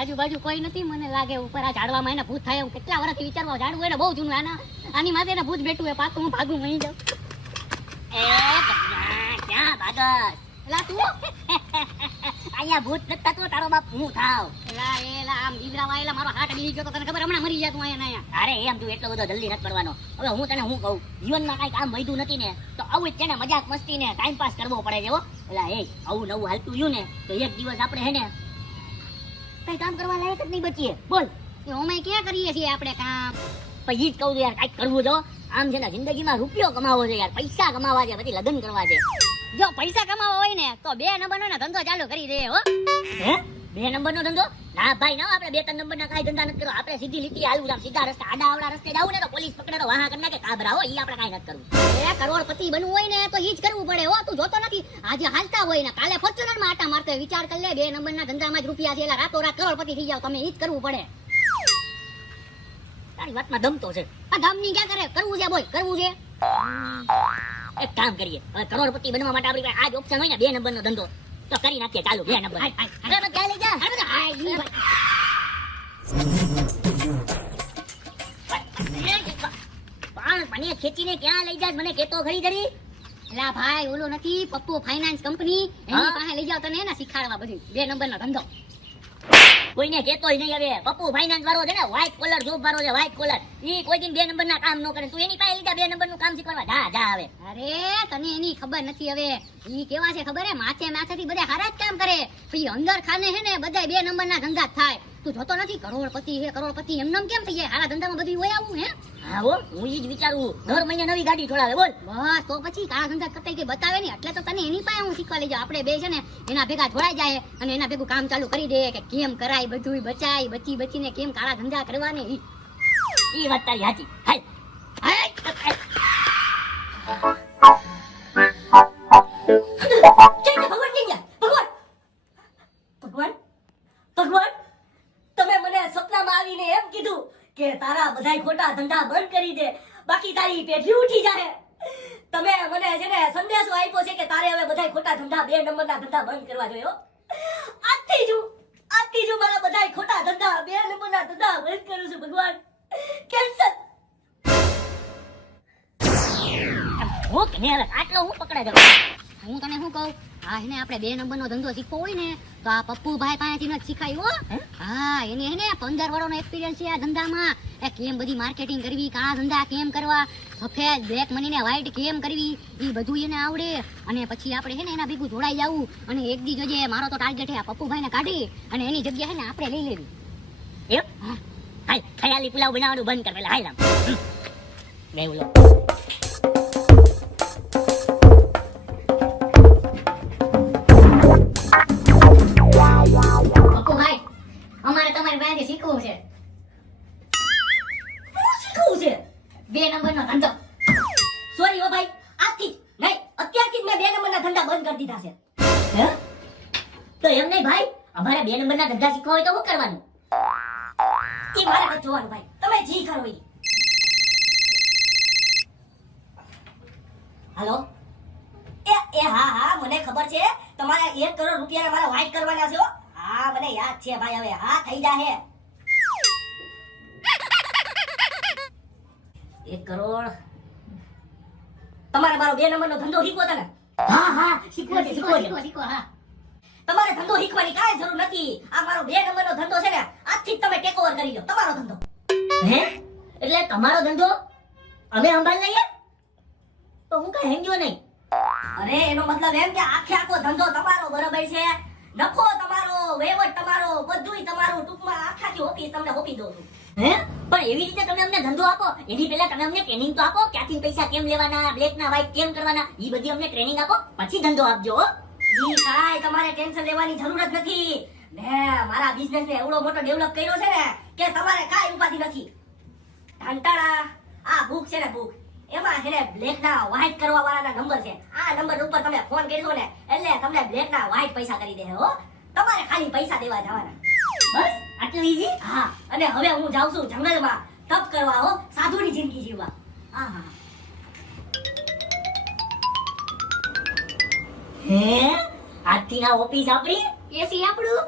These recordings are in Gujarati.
આજુબાજુ કોઈ નથી. મને લાગે ઉપર આ ઝાડવામાં એને ભૂત થાય. હું કેટલા વર્ષથી વિચારવા ઝાડવું એને બહુ જૂનું. આની માથે એને ભૂત બેઠું હોય. પાછું હું ભાગું મહી જાઉં. ક્યાં ભાગસ? એલા તું અહીંયા ભૂત નતા તો તારો બાપ હું થાવ. એલા આમ દીવરાવા એલા મારો હાથ અડી ગયો તો તને ખબર હમણાં મરી જાય તું અહીંયા. અરે એમ તું એટલો બધો જલ્દી નથી પડવાનો. હવે હું તને હું કહું, જીવનમાં કાંઈ કામ વધ્યું નથી ને તો આવું જ છે ને, મજાક મસ્તી ને ટાઈમ પાસ કરવો પડે છે હો. એલા એ આવું નવું હાલતું રહ્યું ને તો એક દિવસ આપણે હે ને કઈ કામ કરવા લાયક જ નહીં બચીએ. બોલ અમે ક્યાં કરીએ છીએ આપણે કામ? પછી ઈ જ કહું છું યાર, કાંઈક કરવું જો. આમ છે ને જિંદગીમાં રૂપિયો કમાવો છે યાર, પૈસા કમાવા છે, પછી લગ્ન કરવા છે. જો પૈસા કમાવા હોય ને તો 2 નંબરનો ધંધો ચાલુ કરી દે હો. હે 2 નંબરનો ધંધો? ના ભાઈ ના, આપણે 2-3 નંબરના કાંઈ ધંધા નથી કરવા. આપણે સીધી લીટી હાલવું, આમ સીધા રસ્તે આડા આવડા રસ્તે જાવું ને તો પોલીસ પકડે તો વાહા કરી નાખે કાબરા હો. ઈ આપણે કાંઈ નથી કરવું. એ કરોડપતિ બનવું હોય ને તો ઈ જ કરવું પડે હો. તું જોતો નથી આજે હાલતા હોય ને કાલે ફોર્ચ્યુનરમાં આટા મારતો હોય. વિચાર કરી લે 2 નંબરના ધંધામાં જ રૂપિયા છે, એટલે રાતોરાત કરોડપતિ થઈ જાવ તમે. ઈ જ કરવું પડે. તારી વાતમાં દમ તો છે. આ ધમની ક્યાં કરે? કરવું છે બોલ, કરવું છે. એક કામ કરીએ, હવે કરોડપતિ બનવા માટે આપણી પાસે આ જ ઓપ્શન હોય ને 2 નંબરનો ધંધો, તો કરી નાખીએ. ચાલુ 2 નંબર. ક્યાં લઈ જા? પણ મને ખેંચીને ક્યાં લઈ જા? મને કેતો ખરી જરી. એલા ભાઈ ઓલો નથી પપ્પુ ફાઇનાન્સ કંપની, એની પાસે લઈ જાવ તને એને શીખાડવા બધું 2 નંબરનો ધંધો. કોઈને કેતોય નહીં. હવે પપ્પુ ફાઇનાન્સ વાળો છે ને, વ્હાઇટ કોલર જોબ વાળો છે, વ્હાઇટ કોલર. ઈ કોઈ દિન 2 નંબરના કામ ન કરે. તું એની પાસે લીધા 2 નંબરનું કામ શીખવા. જા હવે. અરે તને એની ખબર નથી. હવે ઈ કેવા છે ખબર હે? માથેથી બધા હારા જ કામ કરે, પછી અંદર ખાને હે ને બધા 2 નંબરના ધંધા જ થાય. તું જોતો નથી કરોડપતિ હે કરોડપતિ, એમનેમ કેમ થઈ જાય? હારા ધંધામાં બધું હોય આવું હે. હા હો, હું ઈ જ વિચારું. દર મહિને નવી ગાડી છોડાવે. બોલ બસ તો પછી કાળા ધંધા કરતા કે બતાવે ને, એટલે તો તને એની પાસે હું શીખવા લઈ જાઉં. આપણે બે છે ને એના ભેગા જોડાઈ જાય અને એના ભેગું કામ ચાલુ કરી દે કે કેમ કરાય બધું, બચાય બચીને કેમ કાળા ધંધા કરવાને. ઈ વાત તારી સાચી. હાલ ભગવાન, તમે મને સપનામાં આવીને એમ કીધું કે તારા બધાય ખોટા ધંધા બંધ કરી દે, બાકી તારી પેઢી ઉઠી જાય. તમે મને છે ને સંદેશો આપ્યો છે કે તારે હવે બધાય ખોટા ધંધા 2 નંબરના ધંધા બંધ કરવા જોઈએ હો. આજથી જ મારા બધાય ખોટા ધંધા 2 નંબરના ધંધા બંધ કરું છું. ભગવાન કેન્સલ. હું કે ને આટલો હું પકડાઈ જાઉં. હું તને શું કહું, હા એને આપણે 2 નંબરનો ધંધો શીખવો હોય ને તો આ પપ્પુભાઈ પાસેથી જ શીખાય હો. હા એને હે ને 15 વર્ષનો એક્સપિરિયન્સ છે આ ધંધામાં. એ કેમ બધી માર્કેટિંગ કરવી, કાળા ધંધા કેમ કરવા, સફેદ બ્લેક મની ને વ્હાઈટ કેમ કરવી, એ બધું એને આવડે. અને પછી આપણે હે ને એના ભેગું જોડાઈ જવું અને એક દી જોજે મારો તો ટાર્ગેટ હે આ પપ્પુભાઈને કાઢી અને એની જગ્યા હે ને આપણે લઈ લેવી. એમ હાલ ખયાલી પુલાવ બનાવવાનું બંધ કર પેલા. હાલ આમ ગયું લો. પપ્પુભાઈ અમારે તમારી પાસેથી શીખવું છે. શું શીખવું છે? 2 નંબરનો ધંધો. સોરી હો ભાઈ, આજથી નહીં અત્યારથી જ મેં 2 નંબરના ધંધા બંધ કરી દીધા છે. હે તો એમ નહીં ભાઈ, અમારે 2 નંબરના ધંધા શીખવા હોય તો શું કરવાનું? એ મારે નથી જોવાનું ભાઈ, તમે જી કરો ઈ. હાલો એ હા મને ખબર છે તમારે 1 કરોડ રૂપિયા મારા વાઇટ કરવાના છે હો. હા મને યાદ છે ભાઈ. હવે હા થઈ જાહે 1 કરોડ. તમારે મારો 2 નંબરનો ધંધો શીખવો હતો ને? હા શીખવો છે. હા તમારે ધંધો શીખવાની કાંઈ જરૂર નથી. આ મારો 2 નંબરનો ધંધો છે ને, આજથી જ તમે ટેક ઓવર કરી લો. તમારો ધંધો. હે એટલે તમારો ધંધો અમે સંભાળી લઈએ? તો હું કાંઈ હેંગ્યો નહીં. અરે એનો મતલબ એમ કે આખો ધંધો તમારો, બરાબર છે? નફો તમારો, વહીવટ તમારો, બધુંય તમારું. ટૂંકમાં આખાથી ઓફિસ તમને ઓપી દઉં છું. હે પણ એવી રીતે તમે અમને ધંધો આપો, એની પહેલા તમે અમને ટ્રેનિંગ તો આપો. ક્યાંથી પૈસા કેમ લેવાના, બ્લેક ના વ્હાઈટ કેમ કરવાના, એ બધી અમને ટ્રેનિંગ આપો, પછી ધંધો આપજો. ઈ કાંઈ તમારે ટેન્શન લેવાની જરૂર જ નથી. મેં મારા બિઝનેસને એવડો મોટો ડેવલપ કર્યો છે ને કે તમારે કાંઈ ઉપાધિ નથી. ઢંટાળા આ બુક છે ને, બુક એમાં છે ને બ્લેક ના વ્હાઈટ કરવા વાળાના નંબર છે. આ નંબર ઉપર તમે ફોન કરશો ને એટલે તમને બ્લેક ના વ્હાઈટ પૈસા કરી દે હો. તમારે ખાલી પૈસા દેવા જવાના. બસ આટલું ઈઝી. હા અને હવે હું જાઉં છું જંગલમાં તપ કરવા હો, સાધુની જિંદગી જીવવા. હા હે આજથી ના ઓફિસ આપણી, એસી આપણું,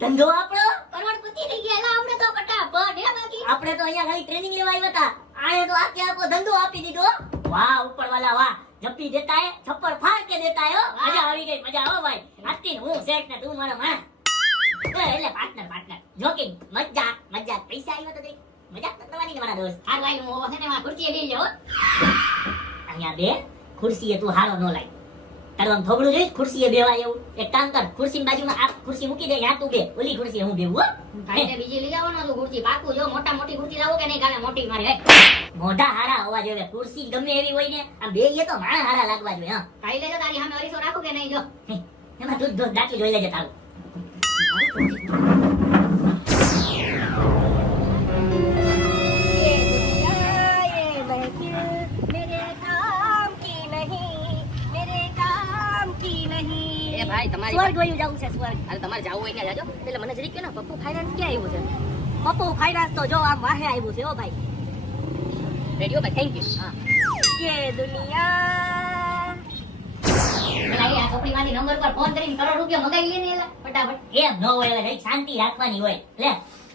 ધંધો આપણો, કરોડપતિ પહોંચી થઈ ગયા એલા આપણે તો ફટાફટ હે બાકી આપણે તો અહીંયા ખાલી ટ્રેનિંગ લેવા આવ્યા હતા, આને તો આખે આખો ધંધો આપી દીધો. વાહ ઉપરવાલા વાહ, જપ્પી દેતા હે, થપ્પડ ફાડ કે દેતા હે. મજા આવી ગઈ, મજા હો ભાઈ. આજથી હું શેઠ ને તું મારો માણસ. એટલે પાર્ટનર જોકિંગ, મજાક પૈસા આવ્યો તો કઈ મજાક તો કરવાની ને મારા દોસ્ત. આ ભાઈ હું છે ને માં ખુરશી લઈ જાવ અહીંયા બે ખુરશીએ તું હારો નો લાય, તારું થોબડું જોઈશ ખુરશીએ બેવાય એવું. એક કામ કર, ખુરશીની બાજુમાં આ ખુરશી મૂકી દે, યા તું બે, ઓલી ખુરશીએ હું બેવું હો. ભાઈ ને બીજી લઈ આવવાનો તો ખુરશી પાકું જો મોટી ખુરશી લાવો કે નહીં કાલે મોટી મારી હે મોઢા હારા હોવા જોઈએ, ખુરશી ગમે એવી હોય ને આમ બેહીએ તો માણા હારા લાગવા જોઈએ. હા ખાઈ લેજો તારી સામે અરીસો રાખું કે નહીં જો એમાં તું દાંતલું જોઈ લેજે તારું. એ ભાઈ તમારી સ્વર્ગ વયું જવું છે, સ્વર્ગ. અરે તમારે જાવું હોય ત્યાં જાજો. એટલે મને જરીક કહો ને પપ્પુ ફાઇનાન્સ ક્યાં આવ્યું છે પપ્પુ ફાઇનાન્સ તો જો આમ વાહે આવ્યું છે હો ભાઈ. રેડિયો ભાઈ થેન્ક યુ હા ये दुनिया પેલા આ છોકરીમાંથી નંબર પર ફોન કરીને કરોડ રૂપિયા મગાવી લે ને એલા ફટાફટ એમ ન હોય, એટલે જરીક શાંતિ રાખવાની હોય. લે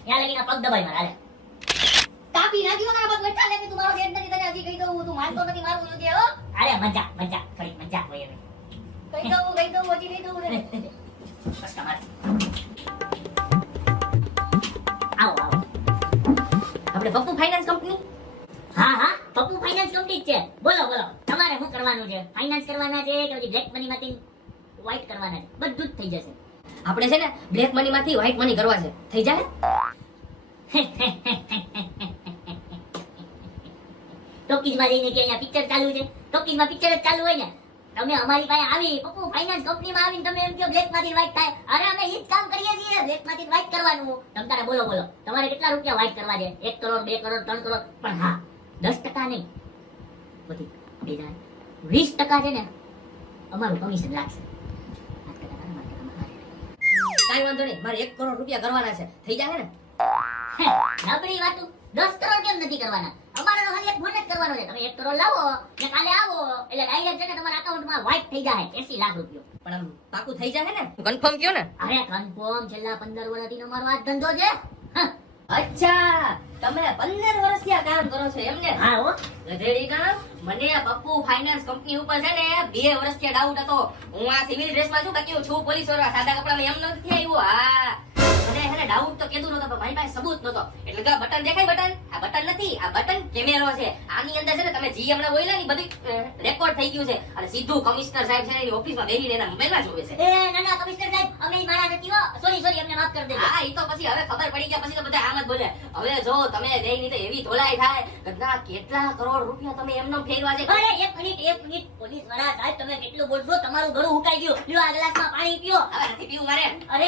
ત્યાં લગીને પગ દબાઈ મારા. હાલે કાપી નાખ્યો તારા પગ બેઠા લે કે તું મારો ડેટ નથી તને હજી કહી દઉં તું માનતો નથી મારું નથી હો અરે મજાક થોડી મજાક હોય એમ. કહી દઉં હજી નહીં દઉં રે બસ તમારે આવો આપણે પપ્પુ ફાઇનાન્સ કંપની હા પપ્પુ ફાઇનાન્સ કંપની જ છે. બોલો તમારે શું કરવાનું છે? ફાઇનાન્સ કરવાના છે કે પછી બ્લેક મની માંથી વ્હાઇટ કરવાના છે? બધું જ થઈ જશે. આપણે છે ને બ્લેક મની માંથી વ્હાઇટ મની કરવા છે થઈ જાય ટોકીઝમાં જઈને કે અહીંયા પિક્ચર ચાલુ છે, ટોકીઝમાં પિક્ચર જ ચાલુ હોય ને, તમે અમારી પાસે આવી પપ્પુ ફાઇનાન્સ કંપનીમાં આવીને તમે એમ કહો બ્લેક માંથી વ્હાઇટ થાય. અરે અમે ઈ જ કામ કરીએ છીએ, બ્લેક માંથી વ્હાઇટ કરવાનું. તમ તારે બોલો તમારે કેટલા રૂપિયા વ્હાઇટ કરવા છે? 1 કરોડ 2 કરોડ 3 કરોડ? પણ હા 10% નહીં, બધી 20% છે ને અમારું કમિશન લાગશે. કાઈ વાંધો નહીં મારે 1 કરોડ રૂપિયા કરવાના છે થઈ જાય ને નબળી વાતું. 10 કરોડ કેમ નથી કરવાના? અમારે તો ખાલી એક ફોન જ કરવાનો છે. તમે 1 કરોડ લાવો ને કાલે આવો એટલે ડાયરેક્ટ છે ને તમારા અકાઉન્ટમાં વ્હાઇટ થઈ જાય 80 લાખ રૂપિયા. પણ આમ પાકું થઈ જાય ને કન્ફર્મ કયો ને અરે કન્ફર્મ છેલ્લા 15 વર્ષથી અમારો આ ધંધો છે. હા. અચ્છા તમે 15 વર્ષથી આ કામ કરો છો એમ ને હા હો. ગધેડી કામ મને આ પપ્પુ ફાઇનાન્સ કંપની ઉપર છે ને 2 વર્ષથી ડાઉટ હતો. હું આ સિવિલ ડ્રેસમાં છું બાકી હું છું પોલીસ વાળા સાદા કપડામાં એમ નથી આવ્યો. હા મને છે ને ડાઉટ તો કેદું નતો પણ મારી પાસે સબૂત નતો. એટલે તો આ બટન દેખાય બટન આ બટન નથી આ બટન કેમેરો છે. આની અંદર છે ને તમે જી હમણાં બોલ્યા ને બધી રેકોર્ડ થઈ ગયું છે અને સીધું કમિશનર સાહેબ છે ને એની ઓફિસમાં બેસીને એના મોબાઈલમાં જોવે છે. એ નાના કમિશનર સાહેબ અમે ઈ મારા નથી હો. સોરી અમને માફ કરી દેજો. હા ઈ તો પછી હવે ખબર પડી ગયા પછી તો બધા આમ જ બોલે. હવે જો તમે દેઈ ની તો એવી ધોલાઈ થાય ગધા કેટલા કરોડ રૂપિયા તમે એમનો ફેરવા છે. અરે એક મિનિટ પોલીસ વાળા સાહેબ તમે કેટલું બોલશો? તમારું ગળું હુકાઈ ગયું. લ્યો આ ગ્લાસમાં પાણી પીઓ. હવે નથી પીવું મારે. અરે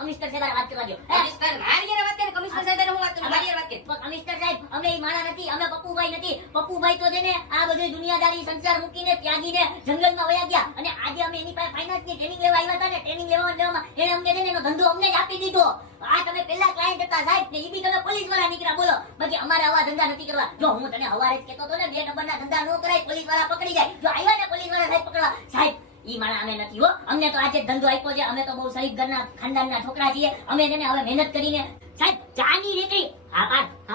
કમિશનર સાહેબ હારે વાત કરવા દો. કમિશનર મારી હારે વાત કરે કમિશનર સાહેબ હું વાત કરું મારી હારે વાત કરે. કમિશનર સાહેબ અમે ઈ માણા નથી, અમે પપ્પુભાઈ નથી. પપ્પુભાઈ તો છે ને આ બધી દુનિયાદારી સંસાર મૂકીને ત્યાગીને જંગલમાં વયા ગયા અને આજે અમે એની પાસે ફાઇનાન્સની ટ્રેનિંગ લેવા આવ્યા હતા ને ટ્રેનિંગ લેવામાં એને અમને છે ને એનો ધંધો અમને જ આપી દીધો. આ તમે પહેલા ક્લાયન્ટ હતા સાહેબ ને ઈ બી તમે પોલીસ વાળા નીકળ્યા. બોલો બાકી અમારે આવા ધંધા નથી કરવા. જો હું તને હવારે જ કહેતો હતો ને 2 નંબરના ધંધા નો કરાય, પોલીસ વાળા પકડી જાય. જો આવ્યા ને પોલીસ વાળા સાહેબ પકડવા સાહેબ ઈ માણા અમે નથી હો. અમને તો આજે ધંધો આપ્યો છે. અમે તો બહુ શરીફ ઘરના ખાનદાનના છોકરા છીએ. અમે તેને હવે મહેનત કરીને સાહેબ ચાની રેકડી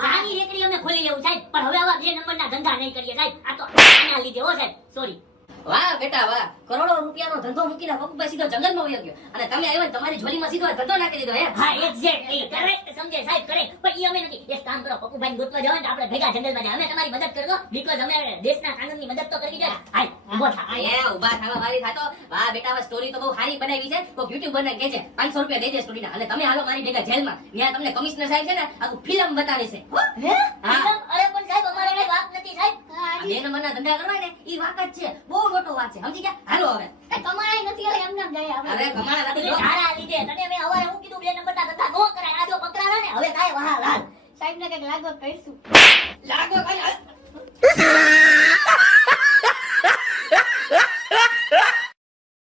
ચાની રેકડી અમે ખોલી લેવું સાહેબ. પણ હવે આવા 2 નંબરના ધંધા નહીં કરીએ સાહેબ. આ તો આના લીધે હો સાહેબ. સોરી. વાહ બેટા વાહ કરોડો રૂપિયાનો ધંધો મૂકીને પપ્પુભાઈ સીધો જંગલમાં વયો ગયો અને તમે આવ્યા ને તમારી ઝોલીમાં સીધો આ ધંધો નાખી દીધો હે. હા એક્ઝેક્ટલી કરેક્ટ સમજે સાહેબ કરેક્ટ. પણ ઈ અમે નથી. એક કામ કરો પપ્પુભાઈ ગોતવા જાવ ને આપણે ભેગા જંગલમાં જાય. અમે તમારી મદદ કરજો બીકોઝ અમે દેશના કાનૂનની મદદ તો કરવી જોઈએ. હાલ ઊભો થા. એ ઊભા થવા વાળી થાતો. વાહ બેટા હવે સ્ટોરી તો બહુ સારી બનાવી છે. તો યુટ્યુબર ને કહે છે 500 રૂપિયા દેજે સ્ટોરીના અને તમે હાલો મારી ભેગા જેલમાં. ત્યાં તમને કમિશનર સાહેબ છે ને આખું ફિલ્મ બતાવે છે. હે હા. અરે પણ સાહેબ અમારે કઈ વાત નથી સાહેબ. આ 2 નંબરના ધંધા કરવા ને ઈ વાત જ છે. બહુ મોટો વાત છે સમજી ગયા. હાલો હવે કમાણાય નથી હવે એમને જાય અરે કમાણા નથી જો. તારા લીધે તને મેં હવારે હું કીધું 2 નંબરના ધંધા નો કરાય. આ જો પકડાણા ને હવે કાય વાહ લાલ સાહેબ ને કઈક લાગો કહીશું. લાગો કઈ